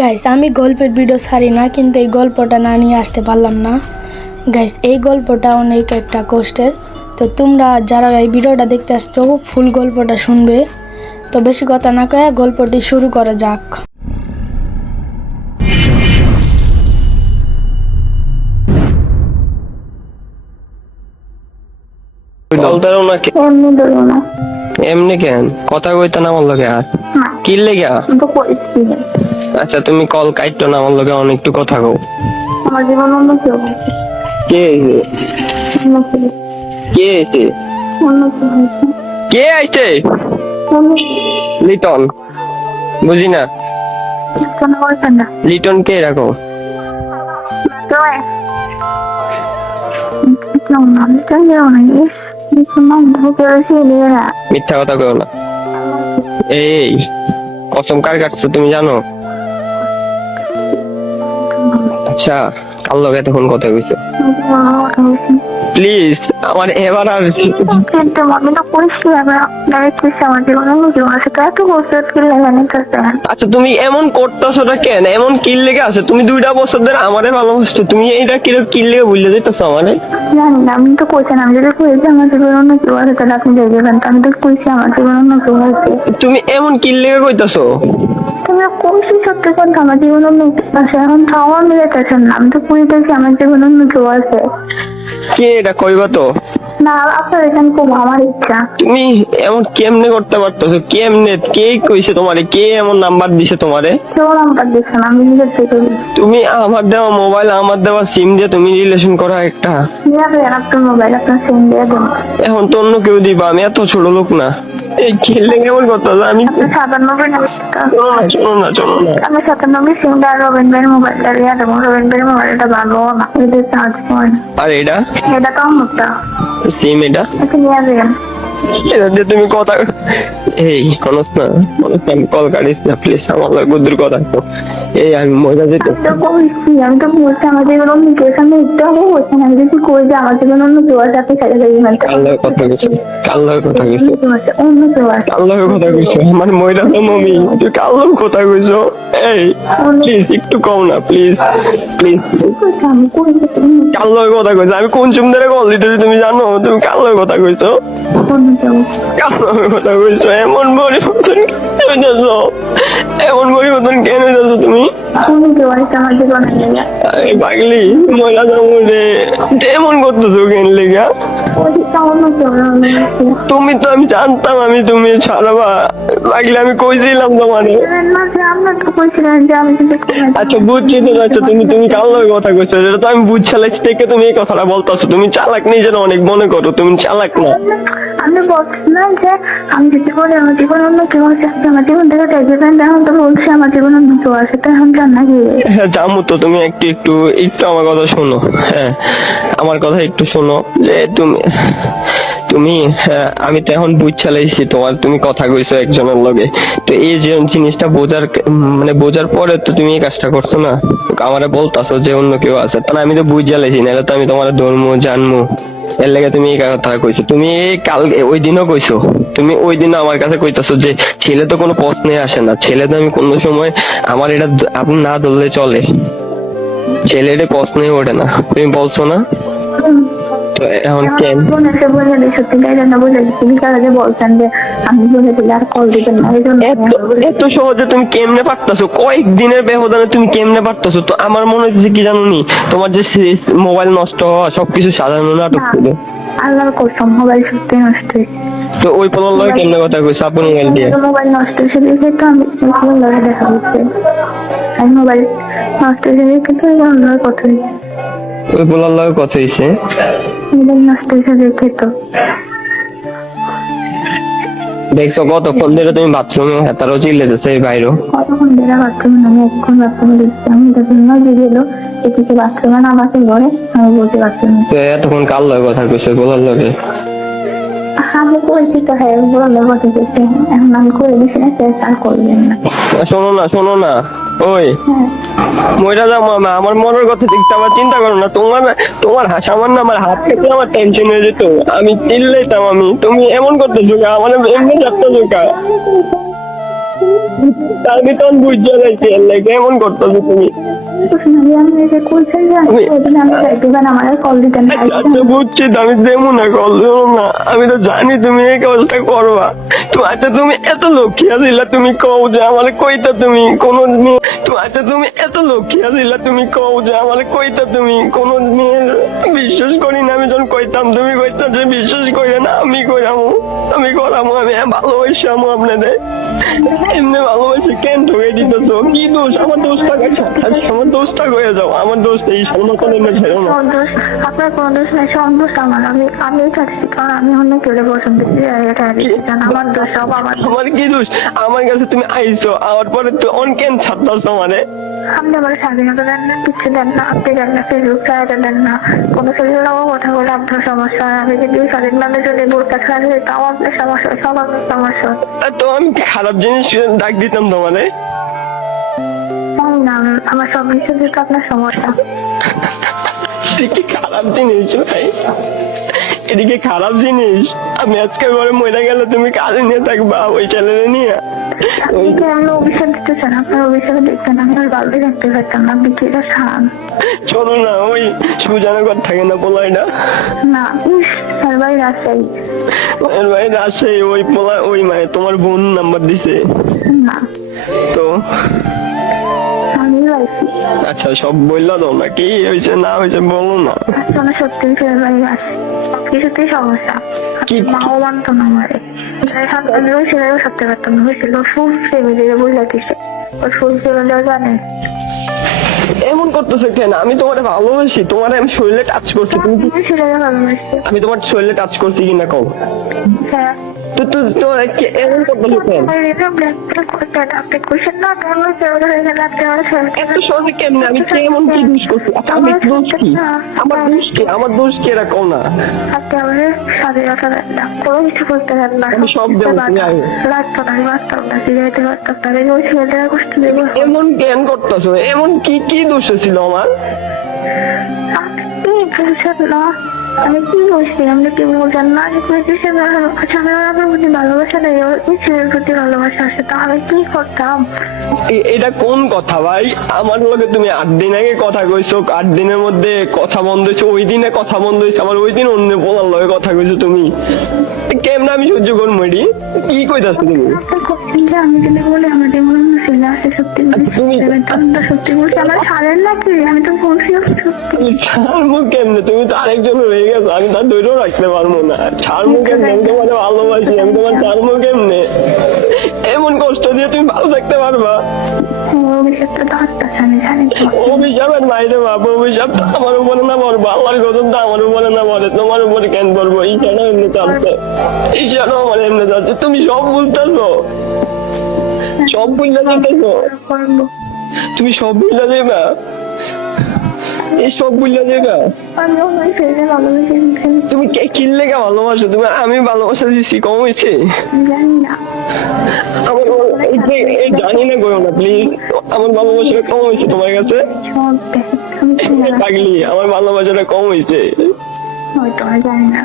Guys আমি গল্পের video ছাড়ি না, কিন্তু এই গল্পটা না নিয়ে আসতে পারলাম না। গাইস এই গল্পটা অনেক একটা কষ্টের। তো তোমরা যারা এই ভিডিওটা দেখতে আসছো ফুল গল্পটা শুনবে। তো বেশি কথা না কয়ে গল্পটি শুরু করা যাক। এমনি কেন কথা কইতা না আমার লগে? কি লেগা? আচ্ছা তুমি কল কাইটো না আমার লগে, অনেক একটু কথা কও। আমার জীবন অন্য কেউ কে কে আইছে? কে আইছে? লিটন। বুঝি না লিটন কে রাখো? মিথ্যা কথা কও না। এই কসম কার কাটছো তুমি জানো? আচ্ছা কার লগে তখন কথা কইছো? প্লিজ আমার এবার আর আচ্ছা তুমি এমন করতেছো না কেন? এমন কিল লেগে আছে? তুমি 2টা বছর ধরে আমারে ভালোবাসছো, তুমি এইটা কিল লেগে ভুলে যেতেছো আমারে? জানি না, আমি তো কইছি না, আমি যদি কইছি আমার জীবন অন্য কেউ আছে তাহলে আপনি দেখবেন। আমি তো কইছি আমার জীবন অন্য কেউ আছে। তুমি এমন কিল লেগে কইতাছো? তুমি কইছি সত্যি কথা, আমার জীবন অন্য কেউ আছে। এখন তো আমার মিলাইতেছেন না, আমি তো কইতেছি আমার জীবন অন্য কেউ আছে। কে এটা কইবা তো? না আপনার এখানে খুব আমার ইচ্ছা। তুমি এমন কেমনে করতে পারতেছো? কেমনে? কে কইছে তোমারে? কে এমন নাম্বার দিছে তোমারে? কেউ নাম্বার দিচ্ছে না, আমি নিজের থেকে। তুমি আমার দেওয়া মোবাইল, আমার দেওয়া সিম দিয়ে তুমি রিলেশন করা একটা। আপনার মোবাইল আপনার সিম দিয়ে দেন। এখন তো অন্য কেউ দিবা, আমি এত ছোট লোক না। এই খেললে কেমন কথা? আমি 97 আমি 97 সিম দিয়ে রবিন ভাইয়ের মোবাইলটা দিয়ে দেবো। রবিন ভাইয়ের মোবাইলটা ভালো না, এটা চার্জ পয়েন্ট। আর এটা তো অন্যটা সিম, এটা নিয়ে যাবেন। এটা দিয়ে তুমি কথা এই কনস না কল কাটিস না প্লিজ, আমার লাগে গুদুর কথা তো। এই আমি মজা যেতে তো কইছি, আমি তো বলছি আমার জীবন অন্য কেউ আছে। আমি একটাও বলছি না, আমি যদি কই যে আমার জীবন অন্য কেউ আছে আপনি ছেড়ে দেবেন। কাল্লার কথা কইছো, কাল্লার কথা কইছো, অন্য কেউ আছে। কাল্লার কথা কইছো, আমার ময়রা তো মমি, তুই কাল্লার কথা কইছো। এই প্লিজ একটু কম না, প্লিজ প্লিজ। আমি কইছি কাল্লার কথা কইছো, আমি কোন চুম ধরে কল দিতেছি তুমি জানো? তুমি কাল্লার কথা কইছো, অন্য কেউ। কাল্লার কথা কইছো। এমন পরিবর্তন কেন হইতেছো? এমন পরিবর্তন কেন হইতেছো তুমি? অন্য কেউ আছে আমার জীবনে। এই পাগলি ময়লা যাবো রে, এমন করতেছো কেন লেগা? তুমি তো, আমি জানতাম আমি তুমি ছাড়বা পাগলি, আমি কইছিলাম তোমারে। আচ্ছা বুঝছি তো, আচ্ছা তুমি কাল লগে কথা কইছো, এটা তো আমি বুঝছালাই থেকে তুমি এই কথাটা বলতাছো। তুমি চালাক নেই যেন অনেক মনে করো, তুমি চালাক না। আমি বলছি না যে আমি যদি বলি আমার জীবন অন্য কেউ আছে, আমার জীবন থেকে দেখবেন। এখন তো বলছি আমার জীবন অন্য কেউ আছে, তো এখন জান নাকি? হ্যাঁ জামু তো, তুমি একটু আমার কথা শোনো। হ্যাঁ আমার কথা একটু শোনো, যে তুমি আমি তো এখন বুঝছালাইছি তোমার, তুমি কথা কইছো একজনের লগে। তো এই যে জিনিসটা বোঝার পরে তো তুমি এই কাজটা করছো না, আমারে বলতাছো যে অন্য কেউ আছে। তাহলে আমি তো বুঝছালাইছি, নাহলে তো আমি তোমার ধর্ম জানবো। এর লাগে তুমি এই কথা কইছো। তুমি কাল ওই দিনও কইছো, তুমি ওই দিনও আমার কাছে কইতাছো যে ছেলে তো কোনো প্রশ্নে আসে না। ছেলে তো আমি কোনো সময় আমার এটা আপনি না ধরলে চলে, ছেলে এটা প্রশ্নই ওঠে না, তুমি বলছো না? তো এখন কেন এত সহজে তুমি কেমনে পারতাছো? কয়েকদিনের ব্যবধানে তুমি কেমনে পারতাছো? তো আমার মনে হচ্ছে কি জানো নি, তোমার যে মোবাইল নষ্ট হওয়া সবকিছু সাধারণ নাটক ছিল। আল্লাহর কসম মোবাইল সত্যি নষ্ট হয়েছে। তো ওই পোলার লগে কেমনে কথা কইছো? আপন মোবাইল দিয়ে মোবাইল নষ্ট হয়েছে দেখে তো আমি লগে দেখা হচ্ছে। আমি মোবাইল নষ্ট হয়েছে দেখে তো অন্যের কথা হয়েছে। ওই পোলার লগে কথা হয়েছে, মোবাইল নষ্ট হয়েছে দেখে তো। দেখছো কতক্ষণ ধরে তুমি বাথরুমে হেতারও চিল্লেতেছে এই বাইরে? কতক্ষণ ধরে বাথরুমে? আমি এখন বাথরুমে দেখছি, আমি দেখুন না যে গেলো এদিকে বাথরুমে নামাতে ঘরে, আমি বলছি বাথরুমে। তো এতক্ষণ কার লগে কথা কইছো? পোলার লগে আমি করেছি তো। হ্যাঁ বলার কথা বলছি, এখন আমি করে দিচ্ছি না, চেষ্টা করবেন না। শোনো না ওই মইরা যাও মামা, আমার মনের কথা দেখতে আবার চিন্তা করো না। তোমার আমার না আমার হাত থেকে আমার টেনশন হয়ে যেত, আমি চিল্লাইতাম। তুমি এমন করতেছো, আমার এমনি যাচ্ছ। আমি তখন বুঝতে পারছি কেমন করতেছো তুমি। আমি যে কইছেন যে আমি ওদিন আমি চাইতে পারেন আমার কল দিতেন আচ্ছা বুঝছি তো, আমি দেবো না কল দেবো না, আমি তো জানি তুমি এই কাজটা করবা। তো আচ্ছা তুমি এত লক্ষ্মী আছিলা, তুমি কও যে আমার কইতা তুমি কোন মেয়ে, তো আচ্ছা তুমি এত লক্ষ্মী আছিলা, তুমি কও যে আমার কইতা তুমি কোন মেয়ে বিশ্বাস করি না। আমি যখন কইতাম তুমি কইতাম যে বিশ্বাস করে না, আমি কইরামু, আমি করামু, আমি ভালোবাসামু আপনাদের। এমনি ভালোবাসি কেন ঠকে দিতেছ? কি দোষ? আমার দোষটা আমার দোষটা হয়ে যাও, আমার দোষ এই সমতল এনে ছেড়ো না। সন্তোষ আপনার কোনো দোষ নাই, সন্তোষ আমার আমি চাচ্ছি কারণ আমি অন্য কেউ পছন্দ করি আর এটা আমার দোষ সব আমার। আমার কি দোষ? আমার কাছে তুমি আইছো, আওয়ার পরে তো অনকেন ছাড়তাছো আমারে। আপনি আমার স্বাধীনতা দেন না, কিছু দেন না, আপনি দেন না, ফেসবুক চালাতে দেন না, কোনো ছেলের কথা বলে আপনার সমস্যা। আমি যদি স্বাধীনভাবে যদি বোরকা ছাড়া তাও আপনার সমস্যা, সব আপনার সমস্যা। তো আমি কি খারাপ জিনিস ডাক দিতাম তোমারে? না আমার সব কিছু তো আপনার সমস্যা। কি খারাপ জিনিস ভাই, এদিকে খারাপ জিনিস। আমি আজকে ঘরে মরে গেলে তুমি কাজে নিয়ে থাকবা ওই ছেলেরে নিয়ে। আপনি অভিশাপ দিতে চান, আপনার অভিশাপ দেখতেন আপনার ভালোই থাকতে পারতাম না, আপনি কি খান। চলো না ওই সুজানগর থাকে না পোলাইটা, না স্যার ভাই রাজশাহী, ওর ভাই রাজশাহী, ওই পোলা ওই মায়ে তোমার বোন নাম্বার দিছে না তো। আমি লাইছি। আচ্ছা সব বললা দাও না, কি হয়েছে না হয়েছে বলো না। আসলে সত্যি স্যার ভাই আছে, সবকিছুতেই সমস্যা। কি? মাও মানতো না আমারে, আমি ওই ছেলেও সত্যি পারতাম না, হয়েছিল ফুল ফ্যামিলি বুঝলা দিছে, ওই ফুল ফ্যামিলিও জানে। এমন করতেছো কেন? আমি তোমারে ভালোবাসি, তোমারে আমি শরীরে টাচ করছি, তুমি কি- ছেলেরা ভালোবাসছে। আমি তোমার শরীরে টাচ করছি কিনা কও? হ্যাঁ তো তো তো এমন করতেছো কেন? আপনি কোশ্চেন না তোমার ছেলেরা হয়ে গেলে আপনি আমার এত সহজে কেমনে? আমি কেমন কি দোষ করছি? আচ্ছা আমি দোষ কি? আমার দোষ কি? আমার দোষ কি এরা কও না? আপনি আমাদের স্বাধীনতা দেন না, কোনো কিছু করতে দেন না। আমি সব দেবো, তুমি আগে। লাগতো না, আমি বাঁচতাম না, ফিরাইতে পারতাম না, আমি ওই ছেলেরা কষ্ট দেবো। এমন কেন করতেছো? এমন কি কি দোষ ছিল আমার? আপনি বুঝছেন না আমি কি বলছি, আপনি কি বলছেন না? আচ্ছা আমি আপনার প্রতি ভালোবাসা নেই, ওই ছেলের প্রতি ভালোবাসা আছে, তাহলে কি করতাম? এটা কোন কথা ভাই? আমার লগে তুমি 8 দিন আগে কথা কইছো, 8 দিনের মধ্যে কথা বন্ধ হয়েছে, ওই দিনে কথা বন্ধ হয়েছে, আবার ওই দিন অন্য বলার লগে কথা কইছো তুমি। কেমন আমি সহ্য করবো? এটি কি কইতাছো তুমি? আপনি করছেন যে আমি যদি বলি আমার জীবনে ছেলে আছে, সত্যি সত্যি বলছি, আমার ছাড়েন নাকি? আমি তো বলছি সত্যি। ছাড়মু কেমনে? তুমি তো আরেকজন হয়ে গেছো, আমি তার ধৈর্য রাখতে পারবো না। ছাড়মু কেমনে? আমি তোমাকে ভালোবাসি, আমি তোমার ছাড়মু কেমনে? এমন কষ্ট দিয়ে তুমি ভালো থাকতে পারবা? অভিশাপটা তো আসতেছে, আমি জানি তো। অভিশাপের বাইরে বাবা, অভিশাপ তো আমার উপরে না পড়বো, আল্লাহর কসম তো আমার উপরে না পড়ে, তোমার উপরে কেন পড়বো? এই কেন এমনি চাচ্ছে, এই কেন আমার এমনি চাচ্ছে? তুমি সব বুঝতেছো, সব বুঝতে যেতেছো, করবো। তুমি সব বুঝতে যাবা, এই সব বুঝতে যাবা। আমি ওই ছেলে ভালোবেসে তুমি কিনলে কে ভালোবাসো? তুমি আমি ভালোবাসা দিচ্ছি কম হয়েছে? জানি না। আমার এই জানি না করো না প্লিজ, আমার ভালোবাসাটা কম হয়েছে তোমার কাছে? সব দেখে আমি চিনি না। পাগলি, আমার ভালোবাসাটা কম হয়েছে। হয়তো আমি জানি না।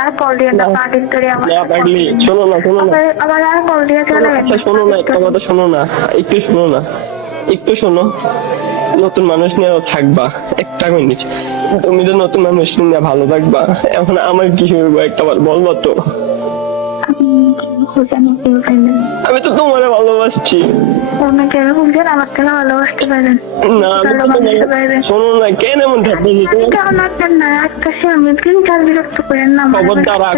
আর কল দিয়ে না, পাগল ধরে আমার না পাগলি, শোনো না শোনো না, আমার আর কল দিয়ে চলে আচ্ছা শোনো না, একটা কথা শোনো না, একটু শোনো না, একটু শোনো। নতুন মানুষ নিয়ে থাকবা একটা মিনিট, তুমি তো নতুন মানুষ নিয়ে ভালো থাকবা, এখন আমার কি হইব একটা বার বলবা তো? আমি তো তোমারে ভালোবাসছি। অন্যকে বুঝছেন, আমার থেকে ভালোবাসতে পারেন না ভালোবাসতে পারবেন। শোনো না, কেন এমন থাকতেছি তুমি? কেমন আপনার না রাখতেছি আমি, প্লিজ আর বিরক্ত করেন না।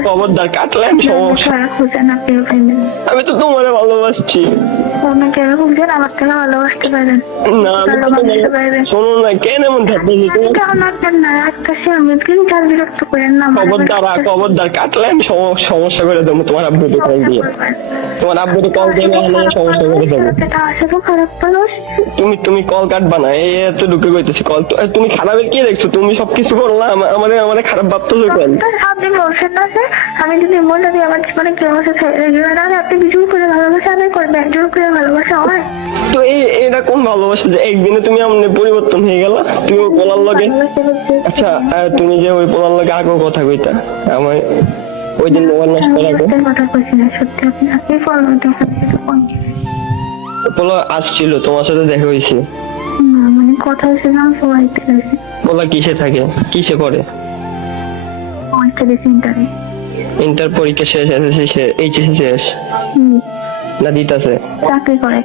খবরদার কাটলে আমি সমস্যা। খুঁজেন আপনি পাইবেন। আমি তো তোমারে ভালোবাসছি। অন্যকে বুঝছেন, আমার থেকে ভালোবাসতে পারেন না ভালোবাসতে পারবেন। শোনো না, কেন এমন থাকতেছি তুমি? কেমন আপনার না রাখতেছি আমি, প্লিজ আর বিরক্ত করেন না। খবরদার কাটলে আমি সমস্যা করে দেবো, তোমার আব্বুকে কল দিয়ে, তোমার আব্বুকে কল দিয়ে আমি সমস্যা করে দেবো। আসলে খারাপ মানুষ। তুমি কল কাটবা না, এই এত ঢুকে গইতেছি কল। তুমি খারাপের কি দেখছো? তুমি সবকিছু করলাম, আমাদের খারাপ ভাবতেছো কেন? আপনি বলছেন না যে আমি যদি বলে দিই আমার জীবনে কেউ আছে ছেড়ে দিবে না, আপনি কিছু করে ভালোবাসা আদায় করবেন, জোর করে ভালোবাসা হয়। তো এটা কোন ভালোবাসা যে একদিনে তুমি এমন পরিবর্তন হয়ে গেল? তুমি ওই পোলার লগে, আচ্ছা তুমি যে ওই পোলার লগে আগেও কথা কইতা, আমার ওই দিন মোবাইল নষ্ট রাখো। কথা কইছি না, সত্যি আপনি ফলো পোলা আসছিল, তোমার সাথে দেখা হয়েছে? না মানে কথা হয়েছিলাম সবাই গেছে পোলা কিসে থাকে, কিসে পড়ে? পরীক্ষা দিয়েছি ইন্টারে। ইন্টার পরীক্ষা শেষ, এসএসসি এইচএসসি শেষ না দিতাছে? চাকরি করে।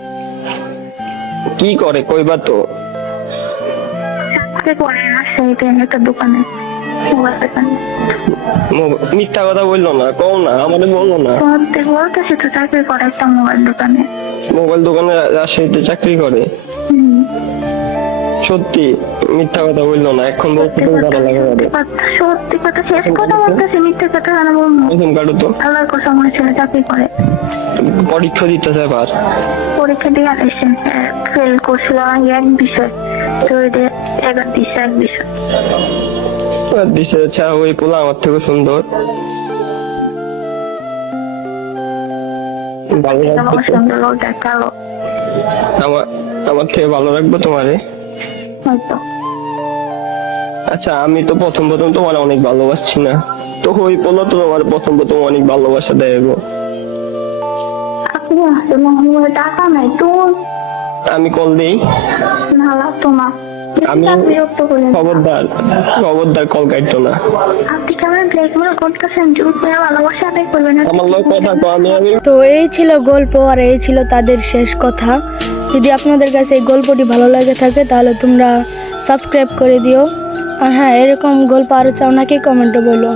কি করে কইবা তো? চাকরি করে রাজশাহীতে একটা দোকানে, মোবাইল দোকানে। মিথ্যা কথা বললো না, কও না, আমাদের বললো না। তোমাকে বলতেছি তো চাকরি করে একটা মোবাইল দোকানে। মোবাইল দোকানে রাজশাহীতে চাকরি করে? সত্যি? মিথ্যা কথা বললো না, এখন বলতে তো ভালো লাগে। সত্যি কথা, শেষ কথা বলতেছি, মিথ্যে কথা কেন বলবো? কসম কাটো তো। আল্লাহর কসম, আমার ছেলে চাকরি করে। পরীক্ষা দিতেছে এবার? পরীক্ষা দিয়ে আসছে, ফেল করছিল এক বিষয়, তো এবার দিচ্ছে এক বিষয়। দিছে। আচ্ছা, ওই পোলা আমার থেকে সুন্দর, ভালো রাখবো আমার তো? সুন্দর লোক দেখালো আমার থেকে ভালো রাখবো তোমারে? হয়তো। আচ্ছা, আমি তো প্রথম তোমার অনেক ভালোবাসছি না, তো ওই পোলা তো তোমার প্রথম অনেক ভালোবাসা দেবো। আপনি আসলে আমার টাকা নাই তো, আমি কল দিই? না লাগতো না। আমি বিরক্ত করে খবরদার কল কাটতো না। আপনি কেমন ব্ল্যাকমেল করতেছেন? জোর করে ভালোবাসা আদায় করবেন না। আমার লোক কথা কো, আমি তো এই ছিল গল্প, আর এই ছিল তাদের শেষ কথা। যদি আপনাদের কাছে এই গল্পটি ভালো লাগে থাকে তাহলে তোমরা সাবস্ক্রাইব করে দিও। আর হ্যাঁ, এরকম গল্প আরও চাও নাকি কমেন্টে বলো।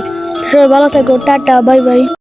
সবাই ভালো থাকো, টাটা, বাই বাই।